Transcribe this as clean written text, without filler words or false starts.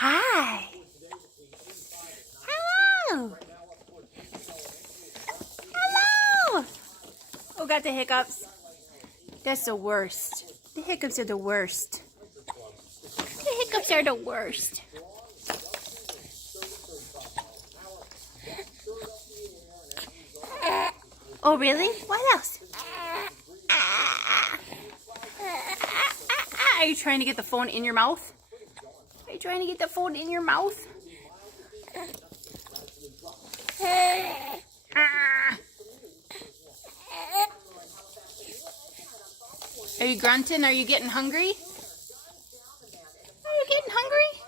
Hi. Hello. Hello. Oh, got the hiccups. That's the worst. The hiccups are the worst. The hiccups are the worst. Oh, really? What else? Are you trying to get the phone in your mouth? Are you trying to get the phone in your mouth? Are you grunting? Are you getting hungry? Are you getting hungry?